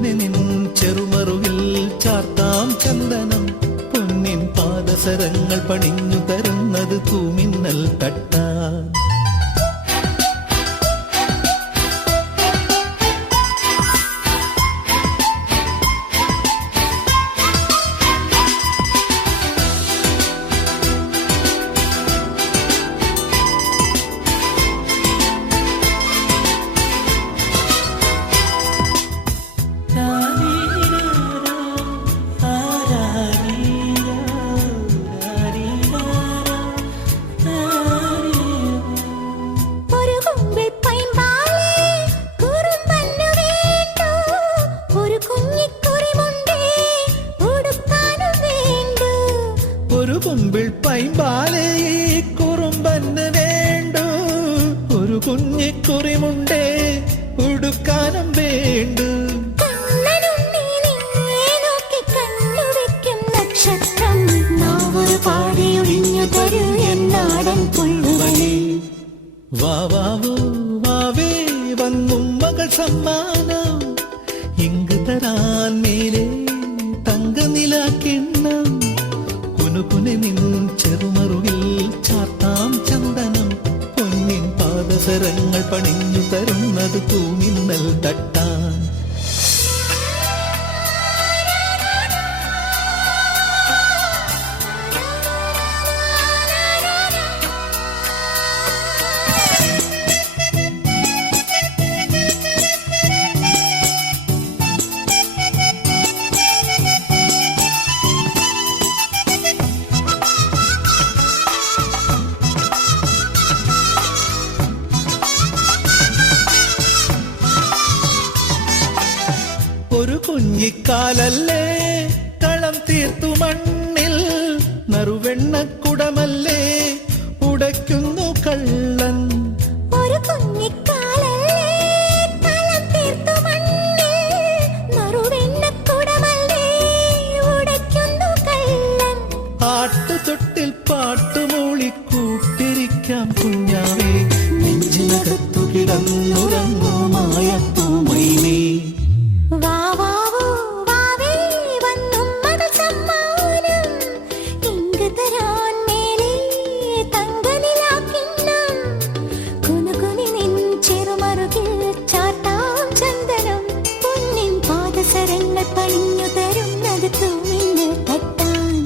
കുനുകുനെ നിൻ ചെറുമറുകിൽ ചാർത്താം ചന്ദനം പൊന്നിൻ പാദസരങ്ങൾ പണിഞ്ഞു തരുന്നത് തൂമിന്നൽ തട്ടാൻ. ഒരു കുമ്പിൾ പൈമ്പാലേ കുറുമ്പന് വേണ്ടു, ഒരു കുഞ്ഞിക്കുറിമുണ്ടേ ഉടുക്കാനും വേണ്ടു. വാവാവോ വാവേ വന്നും മകൾ സമ്മാനം ഇങ്ങ് തരാൻ മേലെ തങ്കനിലാക്കിണ്ണം. കുനുകുനെ നിൻ ചെറുമറുകിൽ ചാർത്താം ചന്ദനം പൊന്നിൻ പാദസരങ്ങൾ പണിഞ്ഞു തരുന്നത് തൂമിന്നൽ തട്ടാൻ. ഒരു കുഞ്ഞിക്കാലല്ലേ കളം തീർത്തു മണ്ണിൽ, നറുവെണ്ണക്കുടമല്ലേ ഉടയ്ക്കുന്നു കള്ളൻ. ഒരു കുഞ്ഞിക്കാലല്ലേ കളം തീർത്തു മണ്ണിൽ, നറുവെണ്ണക്കുടമല്ലേ ഉടയ്ക്കുന്നു കള്ളൻ. ആട്ടുതൊട്ടിൽ പാട്ടുമൂളി കൂട്ടിരിക്കാം കുഞ്ഞാവേ, നെഞ്ചിനകത്തു കിടന്നുറങ്ങു മായപ്പൂമൈനേ. വാവാവോ വാവേ വന്നും മകൾ സമ്മാനം ഇങ്ങ് തരാൻ മേലെ തങ്കനിലാക്കിണ്ണം. കുനുകുനെ നിൻ ചെറുമറുകിൽ ചാർത്താം ചന്ദനം പൊന്നിൻ പാദസരങ്ങൾ പണിഞ്ഞു തരുന്നത് തൂമിന്നൽ തട്ടാൻ.